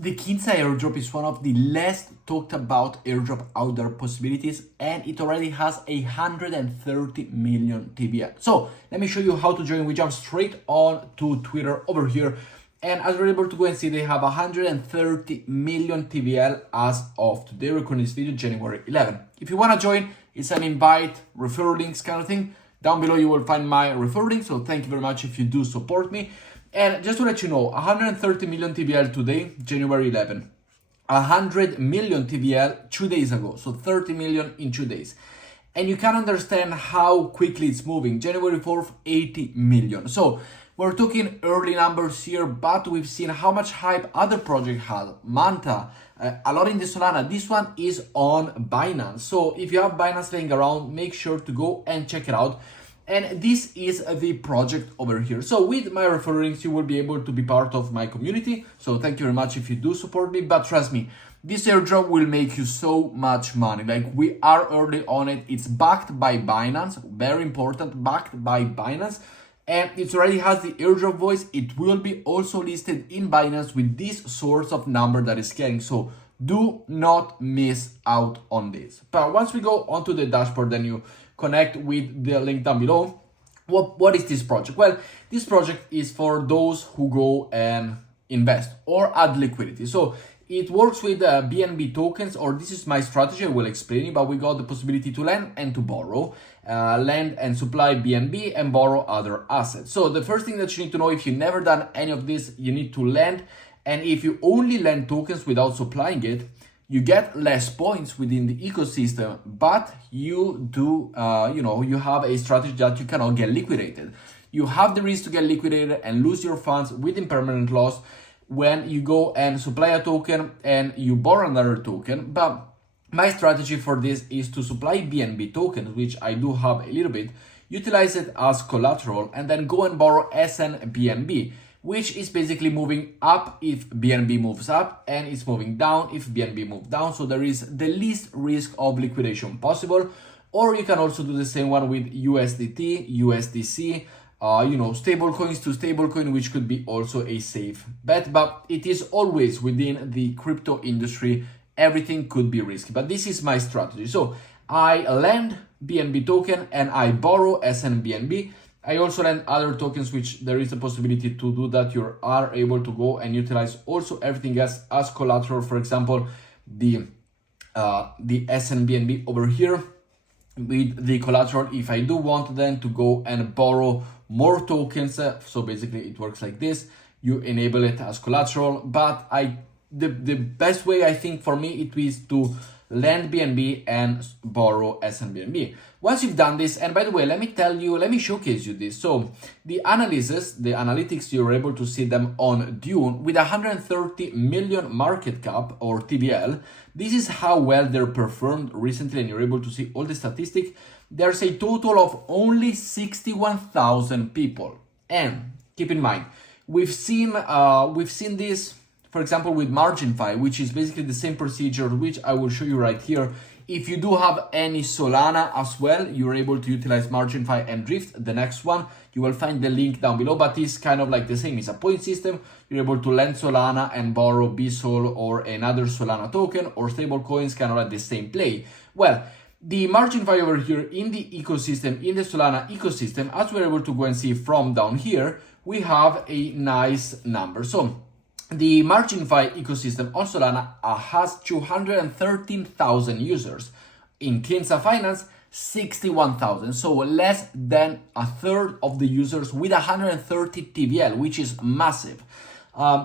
The Kinza airdrop is one of the less talked about airdrop out there possibilities, and it already has 130 million TVL. So let me show you how to join. We jump straight on to Twitter over here. And as we're able to go and see, they have 130 million TVL as of today, recording this video, January 11. If you want to join, it's an invite, referral links kind of thing. Down below, you will find my referral link. So thank you very much if you do support me. And just to let you know, 130 million TVL today, January 11. 100 million TVL 2 days ago. So 30 million in 2 days. And you can understand how quickly it's moving. January 4th, 80 million. So we're talking early numbers here, but we've seen how much hype other projects have. Manta, a lot in the Solana. This one is on Binance. So if you have Binance laying around, make sure to go and check it out. And this is the project over here. So with my referral links, you will be able to be part of my community. So thank you very much if you do support me. But trust me, this airdrop will make you so much money. Like, we are early on it. It's backed by Binance. Very important, backed by Binance. And it already has the airdrop voice. It will be also listed in Binance with this source of number that is scaling. So do not miss out on this. But once we go onto the dashboard, then you connect with the link down below. What is this project? Well, this project is for those who go and invest or add liquidity. So it works with BNB tokens, or this is my strategy. I will explain it, but we got the possibility to lend and to borrow. Lend and supply BNB and borrow other assets. So the first thing that you need to know, if you've never done any of this, you need to lend. And if you only lend tokens without supplying it, you get less points within the ecosystem, but you do, you have a strategy that you cannot get liquidated. You have the risk to get liquidated and lose your funds with impermanent loss when you go and supply a token and you borrow another token. But my strategy for this is to supply BNB tokens, which I do have a little bit, utilize it as collateral, and then go and borrow SN which is basically moving up if BNB moves up, and it's moving down if BNB moves down. So there is the least risk of liquidation possible. Or you can also do the same one with USDT, USDC, stable coins to stable coin, which could be also a safe bet. But it is always within the crypto industry, everything could be risky. But this is my strategy. So I lend BNB token and I borrow SNBNB. I also lend other tokens, which there is a possibility to do that. You are able to go and utilize also everything else as collateral. For example, the SNBNB over here with the collateral. If I do want then to go and borrow more tokens, so basically it works like this. You enable it as collateral, but the best way I think for me it is to lend BNB and borrow SNBNB. Once you've done this, and by the way, let me showcase you this. So the analytics, you're able to see them on Dune with 130 million market cap or TVL. This is how well they're performed recently, and you're able to see all the statistics. There's a total of only 61,000 people. And keep in mind, we've seen this, for example, with MarginFi, which is basically the same procedure, which I will show you right here. If you do have any Solana as well, you're able to utilize MarginFi and Drift. The next one, you will find the link down below, but it's kind of like the same. It's a point system. You're able to lend Solana and borrow BSOL or another Solana token or stable coins, kind of like the same play. Well, the MarginFi over here in the ecosystem, in the Solana ecosystem, as we're able to go and see from down here, we have a nice number. So the MarginFi ecosystem on Solana has 213,000 users. In Kinza Finance, 61,000. So less than a third of the users with 130 TVL, which is massive.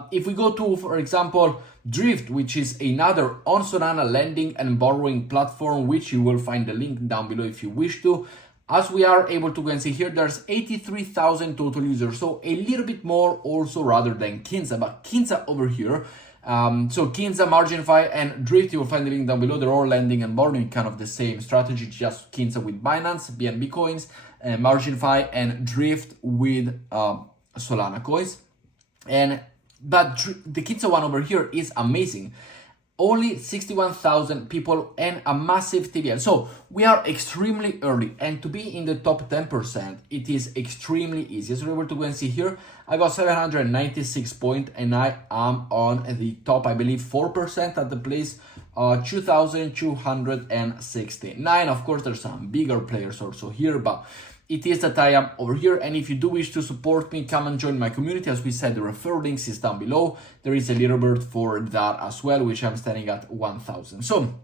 If we go to, for example, Drift, which is another on Solana lending and borrowing platform, which you will find the link down below if you wish to. As we are able to go and see here, there's 83,000 total users. So a little bit more also rather than Kinza, but Kinza over here. So Kinza, MarginFi and Drift, you will find the link down below. They're all lending and borrowing, kind of the same strategy, just Kinza with Binance, BNB coins, MarginFi and Drift with Solana coins. But the Kinza one over here is amazing. only 61,000 people and a massive TVL. So we are extremely early, and to be in the top 10%, it is extremely easy. As you're able to go and see here, I got 796 points and I am on the top, I believe, 4% at the place 2,269. Of course, there's some bigger players also here, but it is that I am over here. And if you do wish to support me, come and join my community. As we said, the referral links is down below. There is a leaderboard for that as well, which I'm standing at 1,000. So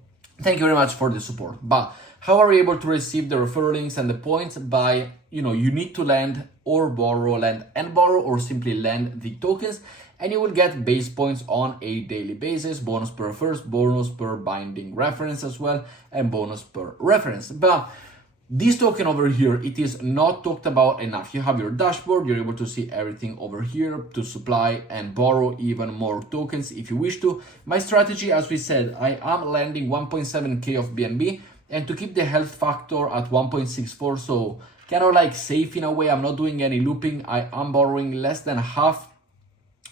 thank you very much for the support. But how are we able to receive the referral links and the points? By, you need to lend or borrow, lend and borrow, or simply lend the tokens, and you will get base points on a daily basis, bonus per first, bonus per binding reference as well, and bonus per reference. But this token over here, it is not talked about enough. You have your dashboard, you're able to see everything over here to supply and borrow even more tokens if you wish to. My strategy, as we said, I am lending 1.7k of BNB, and to keep the health factor at 1.64, so kind of like safe in a way. I'm not doing any looping. I am borrowing less than half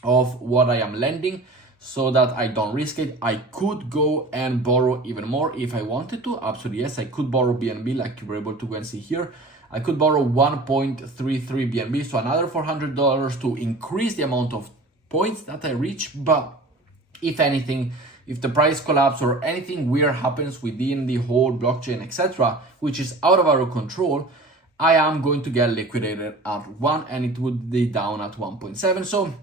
of what I am lending, so that I don't risk it. I could go and borrow even more if I wanted to. Absolutely, yes, I could borrow BNB like you were able to go and see here. I could borrow 1.33 BNB, so another $400 to increase the amount of points that I reach. But if anything, if the price collapse or anything weird happens within the whole blockchain, etc., which is out of our control, I am going to get liquidated at 1, and it would be down at 1.7. So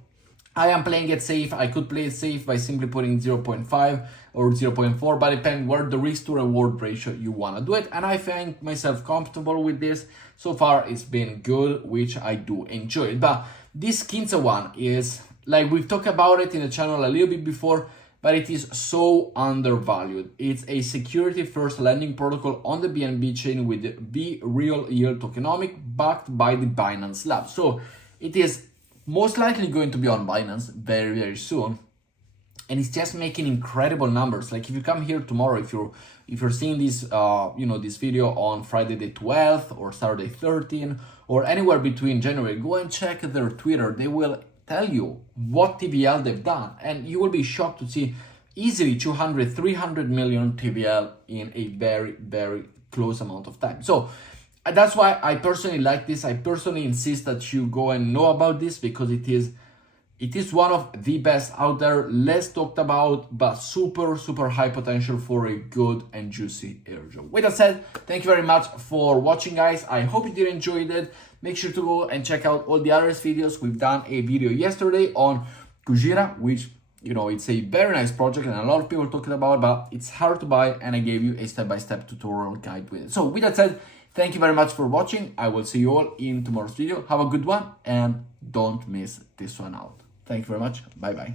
I am playing it safe. I could play it safe by simply putting 0.5 or 0.4, but depending where the risk to reward ratio you want to do it. And I find myself comfortable with this. So far, it's been good, which I do enjoy it. But this Kinza one is, like we've talked about it in the channel a little bit before, but it is so undervalued. It's a security first lending protocol on the BNB chain with the real yield tokenomic backed by the Binance lab. So it is most likely going to be on Binance very, very soon. And it's just making incredible numbers. Like if you come here tomorrow, if you're seeing this this video on Friday the 12th or Saturday 13th or anywhere between January, go and check their Twitter. They will tell you what TVL they've done, and you will be shocked to see easily 200, 300 million TVL in a very, very close amount of time. So that's why I personally like this. I personally insist that you go and know about this, because it is one of the best out there, less talked about, but super, super high potential for a good and juicy airdrop. With that said, thank you very much for watching, guys. I hope you did enjoy it. Make sure to go and check out all the other videos. We've done a video yesterday on Kujira, which, it's a very nice project and a lot of people talking about, but it's hard to buy, and I gave you a step-by-step tutorial guide with it. So with that said, thank you very much for watching. I will see you all in tomorrow's video. Have a good one, and don't miss this one out. Thank you very much. Bye-bye.